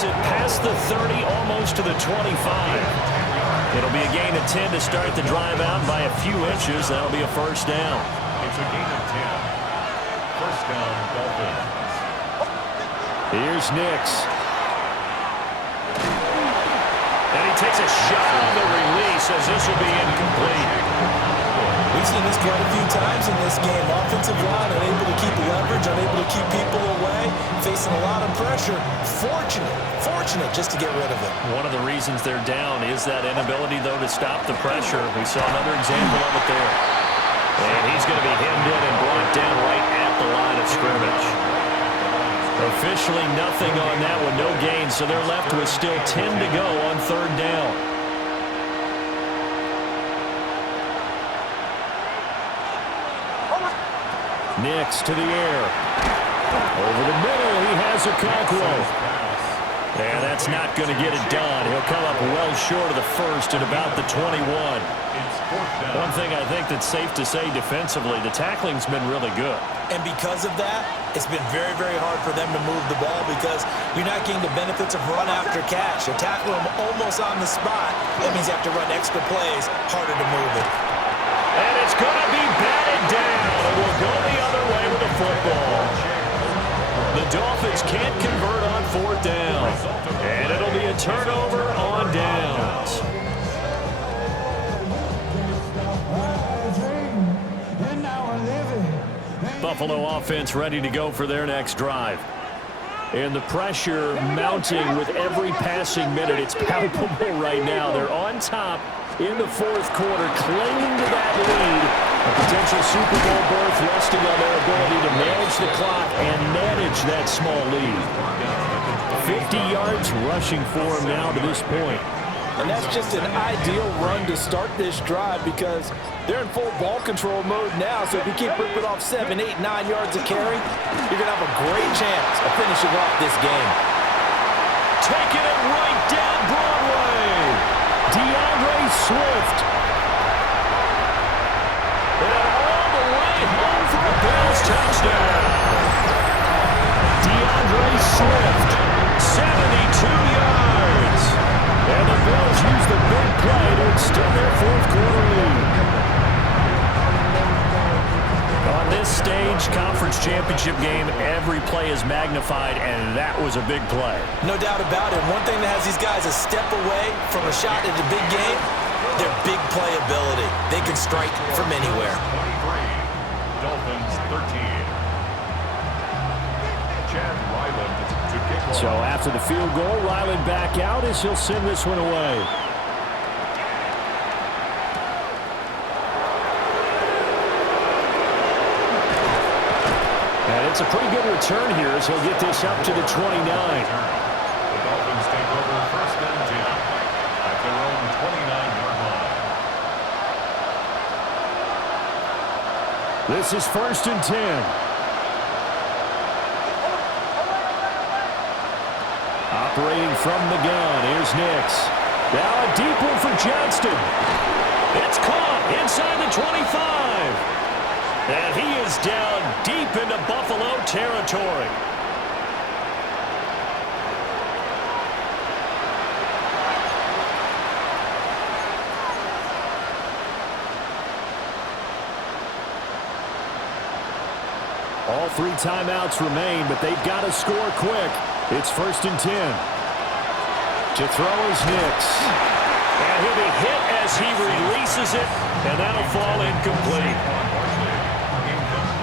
takes it past the 30, almost to the 25. It'll be a gain of 10 to start the drive out by a few inches. That'll be a first down. It's a gain of 10. First down, Dolphins. Here's Nix. And he takes a shot on the release as this will be incomplete. We've seen this quite a few times in this game. Offensive line unable to keep leverage, unable to keep people away, facing a lot of pressure. Fortunate just to get rid of it. One of the reasons they're down is that inability, though, to stop the pressure. We saw another example of it there. And he's going to be hemmed in and brought down right at the line of scrimmage. Officially nothing on that one, no gain, so they're left with still 10 to go on third down. Nix to the air. Over the middle, he has a Okonkwo. And that's not going to get it done. He'll come up well short of the first at about the 21. One thing I think that's safe to say defensively, the tackling's been really good. And because of that, it's been very, very hard for them to move the ball because you're not getting the benefits of run after catch. You're tackling them almost on the spot. That means you have to run extra plays, harder to move it. And it's going to be batted down. It will go the other way with the football. The Dolphins can't convert on fourth down. And it'll be a turnover on downs. Buffalo offense ready to go for their next drive. And the pressure mounting with every passing minute. It's palpable right now. They're on top in the fourth quarter, clinging to that lead. A potential Super Bowl berth resting on their ability to manage the clock and manage that small lead. 50 yards rushing for them now to this point. And that's just an ideal run to start this drive because they're in full ball control mode now. So if you keep ripping off 7, 8, 9 yards of carry, you're going to have a great chance of finishing off this game. Taking it right down Broadway. DeAndre Swift. And all the way home for a Bills touchdown. DeAndre Swift, 72 yards. And the Bills use the big play to extend their fourth quarter lead. On this stage, conference championship game, every play is magnified, and that was a big play. No doubt about it. One thing that has these guys a step away from a shot at the big game, their big play ability. They can strike from anywhere. 23, Dolphins 13. Chad Ryland to kick off. So after the field goal, Ryland back out as he'll send this one away. And it's a pretty good return here as he'll get this up to the 29. The Dolphins take over first and 10 at their own 29-yard line. This is first and 10. Operating from the gun, here's Nix. Now a deep one for Johnston. It's caught inside the 25. And he is down deep into Buffalo territory. All 3 timeouts remain, but they've got to score quick. It's first and 10. To throw is Nix. And he'll be hit as he releases it, and that'll fall incomplete.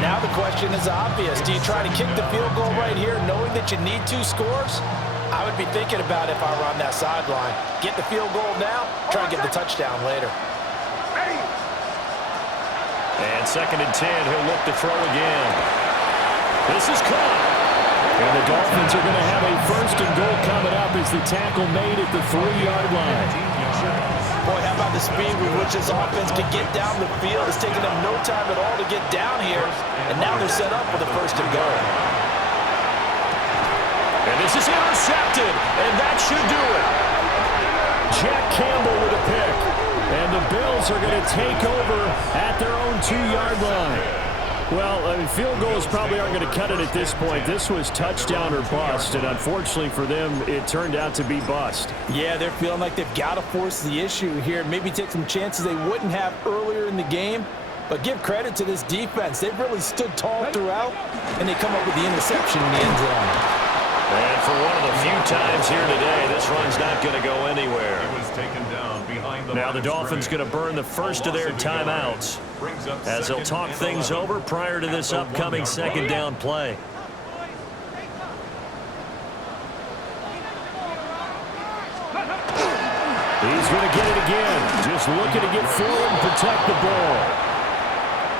Now the question is obvious. Do you try to kick the field goal right here knowing that you need 2 scores? I would be thinking about if I were on that sideline. Get the field goal now, try and get the touchdown later. And second and 10, he'll look to throw again. This is caught. And the Dolphins are going to have a first and goal coming up as the tackle made at the 3-yard line. Boy, how about the speed with which this offense can get down the field? It's taken them no time at all to get down here, and now they're set up for the first and goal. And this is intercepted, and that should do it. Jack Campbell with a pick. And the Bills are going to take over at their own 2-yard line. Well, I mean, field goals probably aren't going to cut it at this point. This was touchdown or bust, and unfortunately for them, it turned out to be bust. Yeah, they're feeling like they've got to force the issue here, maybe take some chances they wouldn't have earlier in the game. But give credit to this defense. They've really stood tall throughout, and they come up with the interception in the end zone. And for one of the few times here today, this run's not going to go anywhere. It was taken down behind the Now the Dolphins going to burn the first of their timeouts as they'll talk things over prior to this upcoming second down play. He's going to get it again. Just looking to get forward and protect the ball.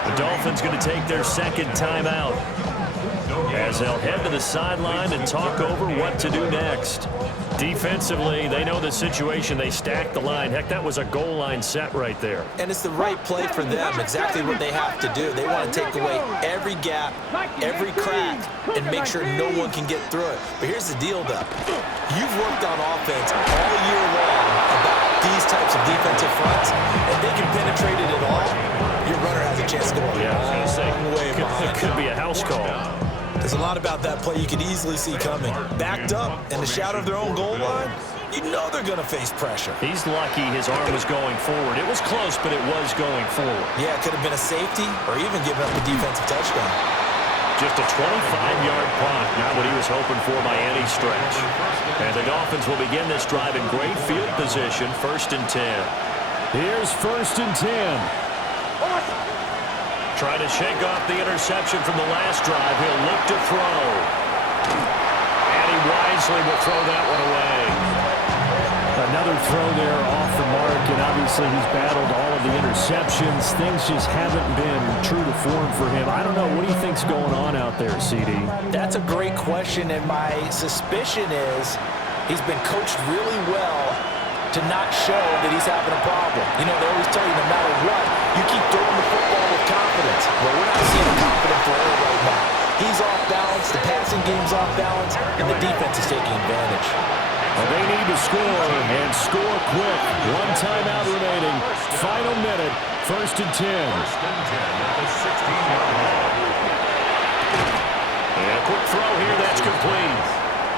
The Dolphins going to take their second timeout as they'll head to the sideline and talk over what to do next. Defensively, they know the situation. They stack the line. Heck, that was a goal line set right there. And it's the right play for them, exactly what they have to do. They want to take away every gap, every crack, and make sure no one can get through it. But here's the deal, though. You've worked on offense all year long about these types of defensive fronts, and they can penetrate it at all. Your runner has a chance to go a long way behind. It could be a house call. There's a lot about that play you could easily see coming. Backed up in the shadow of their own goal line, you know they're going to face pressure. He's lucky his arm was going forward. It was close, but it was going forward. Yeah, it could have been a safety or even given up a defensive touchdown. Just a 25-yard punt, not what he was hoping for by any stretch. And the Dolphins will begin this drive in great field position, 1st and 10. Here's 1st and 10. Trying to shake off the interception from the last drive. He'll look to throw. And he wisely will throw that one away. Another throw there off the mark, and obviously he's battled all of the interceptions. Things just haven't been true to form for him. I don't know. What do you think's going on out there, CD? That's a great question, and my suspicion is he's been coached really well to not show that he's having a problem. You know, they always tell you no matter what, you keep throwing the football with confidence. Well, we're not seeing a confident thrower right now. He's off balance, the passing game's off balance, and the defense is taking advantage. Well, they need to score, and score quick. One timeout remaining. Final minute, 1st and 10. 1st and 10 at the 16-yard line. And a quick throw here, that's complete.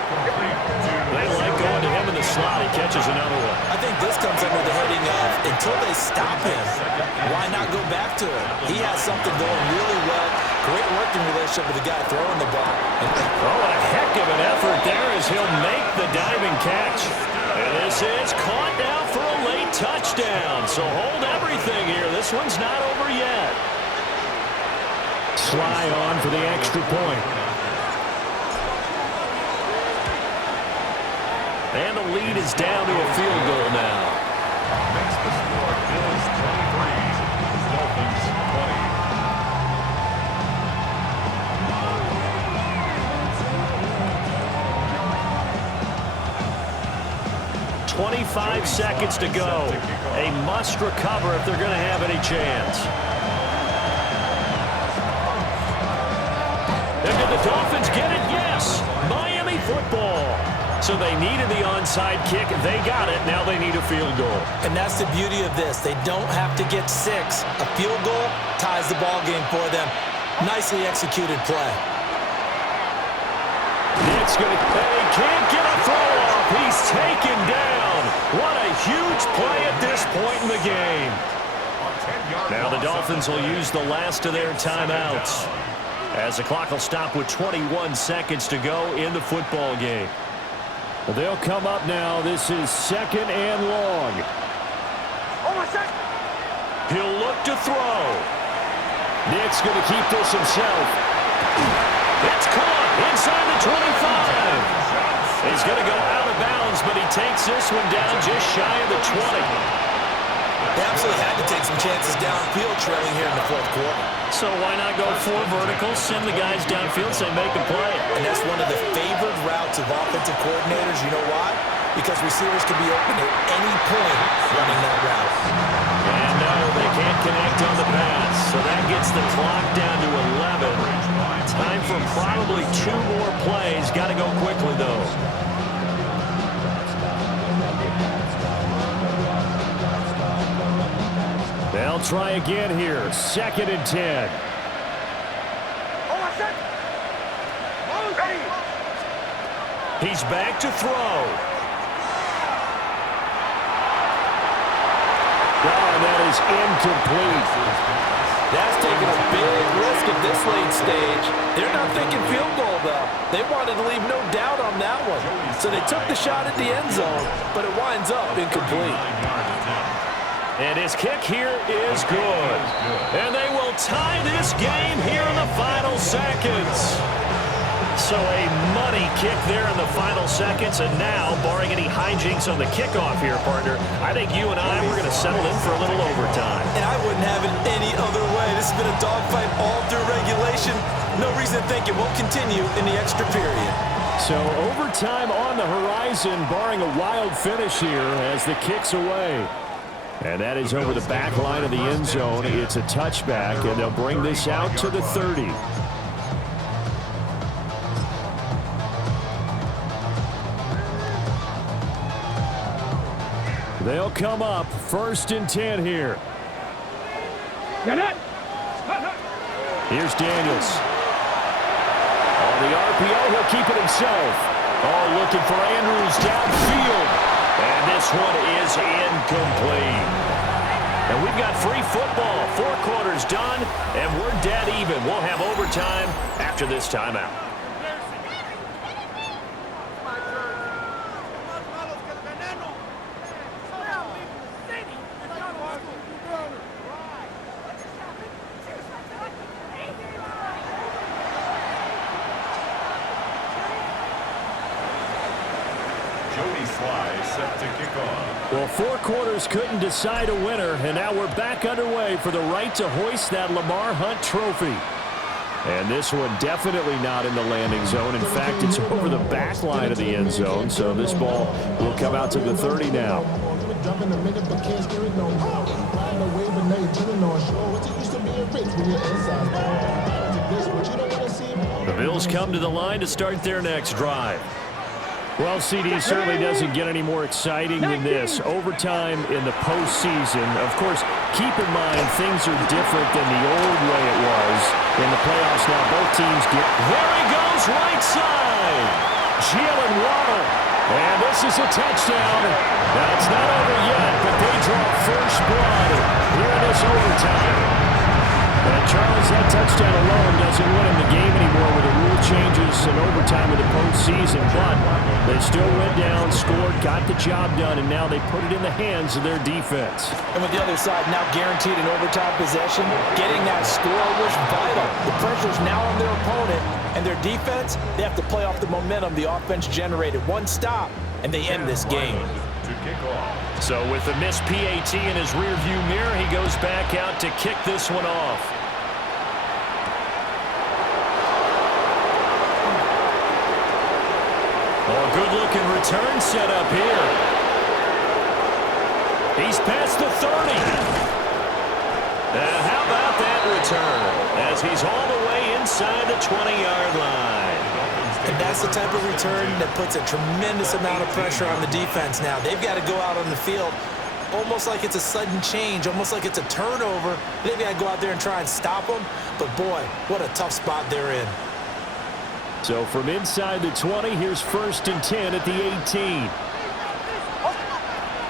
They like going to him in the slot. He catches another one. I think this comes under the heading of, until they stop him, why not go back to him? He has something going really well. Great working relationship with the guy throwing the ball. Oh, a heck of an effort there as he'll make the diving catch. And this is caught now for a late touchdown. So hold everything here. This one's not over yet. Slide on for the extra point. And the lead is down to a field goal now. Makes the score Bills 23, Dolphins 20. 25 seconds to go. A must recover if they're going to have any chance. And did the Dolphins get it? Yes. Miami football. So they needed the onside kick. They got it. Now they need a field goal. And that's the beauty of this. They don't have to get 6. A field goal ties the ball game for them. Nicely executed play. It's going to pay. Can't get a throw off. He's taken down. What a huge play at this point in the game. Now the Dolphins will use the last of their timeouts as the clock will stop with 21 seconds to go in the football game. They'll come up now. This is 2nd and long. He'll look to throw. Nick's going to keep this himself. It's caught inside the 25. He's going to go out of bounds, but he takes this one down just shy of the 20. They absolutely had to take some chances downfield trailing here in the 4th quarter. So why not go 4 verticals, send the guys downfield, say make a play. And that's one of the favored routes of offensive coordinators. You know why? Because receivers can be open at any point running that route. And no, they can't connect on the pass. So that gets the clock down to 11. Time for probably 2 more plays. Got to go quickly, though. They'll try again here. 2nd and 10. He's back to throw. And that is incomplete. That's taking a big risk at this late stage. They're not thinking field goal, though. They wanted to leave no doubt on that one. So they took the shot at the end zone, but it winds up incomplete. And his kick here is good. And they will tie this game here in the final seconds. So a money kick there in the final seconds. And now, barring any hijinks on the kickoff here, partner, I think you and I, we're going to settle in for a little overtime. And I wouldn't have it any other way. This has been a dogfight all through regulation. No reason to think it won't continue in the extra period. So overtime on the horizon, barring a wild finish here as the kick's away. And that is over the back line of the end zone. It's a touchback, and they'll bring this out to the 30. They'll come up 1st and 10 here. Here's Daniels. On the RPO, he'll keep it himself. Oh, looking for Andrews downfield. And this one is incomplete. And we've got free football. 4 quarters done, and we're dead even. We'll have overtime after this timeout. Well, 4 quarters couldn't decide a winner, and now we're back underway for the right to hoist that Lamar Hunt trophy. And this one definitely not in the landing zone. In fact, it's over the back line of the end zone, so this ball will come out to the 30 now. The Bills come to the line to start their next drive. Well, CD certainly doesn't get any more exciting than this. Overtime in the postseason. Of course, keep in mind things are different than the old way it was in the playoffs. Now both teams get... There he goes, right side. Jalen Waddle. And this is a touchdown. Now, it's not over yet, but they draw first blood here in this overtime. And Charles, that touchdown alone doesn't win in the game anymore with the rule changes and overtime in the postseason. But they still went down, scored, got the job done, and now they put it in the hands of their defense. And with the other side now guaranteed an overtime possession, getting that score was vital. The pressure's now on their opponent, and their defense, they have to play off the momentum the offense generated. One stop, and they end this game. So with the missed PAT in his rearview mirror, he goes back out to kick this one off. Oh, good-looking return set up here. He's past the 30. How about that return? As he's all the way inside the 20-yard line. And that's the type of return that puts a tremendous amount of pressure on the defense now. They've got to go out on the field almost like it's a sudden change, almost like it's a turnover. They've got to go out there and try and stop them. But, boy, what a tough spot they're in. So from inside the 20, here's 1st and 10 at the 18.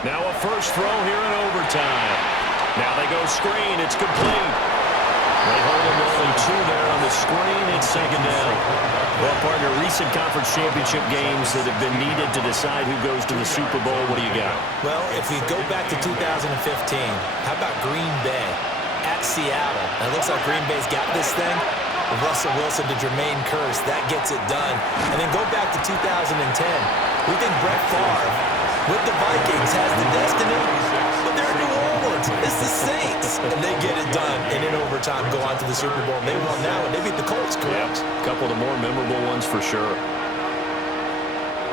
Now a first throw here in overtime. Now they go screen. It's complete. They hold him only 2 there on the screen. It's 2nd down. Well, partner, recent conference championship games that have been needed to decide who goes to the Super Bowl. What do you got? Well, if we go back to 2015, how about Green Bay at Seattle? It looks like Green Bay's got this thing. Russell Wilson to Jermaine Kearse, that gets it done. And then go back to 2010. We think Brett Favre with the Vikings has the destiny, but they're in New Orleans. It's the Saints, and they get it done. And in overtime, go on to the Super Bowl. They won that one. They beat the Colts, correct? Yep. A couple of the more memorable ones for sure.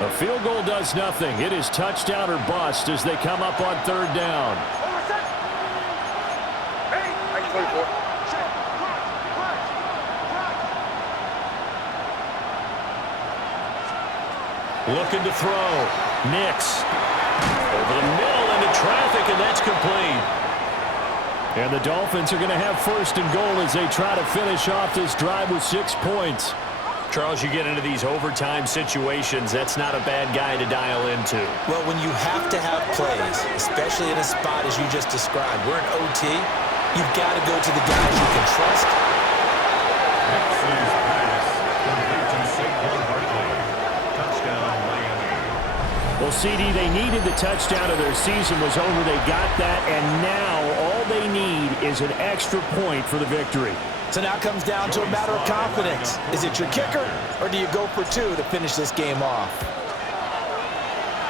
A field goal does nothing. It is touchdown or bust as they come up on 3rd down. Looking to throw. Nix. Over the middle into traffic, and that's complete. And the Dolphins are going to have 1st and goal as they try to finish off this drive with 6 points. Charles, you get into these overtime situations, that's not a bad guy to dial into. Well, when you have to have plays, especially in a spot as you just described, we're in OT, you've got to go to the guys you can trust. Well, CD, they needed the touchdown of their season was over. They got that, and now all they need is an extra point for the victory. So now it comes down to a matter of confidence. Is it your kicker, or do you go for two to finish this game off?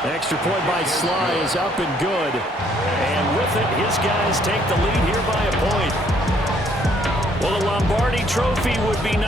Extra point by Sly is up and good. And with it, his guys take the lead here by a point. Well, the Lombardi Trophy would be nice.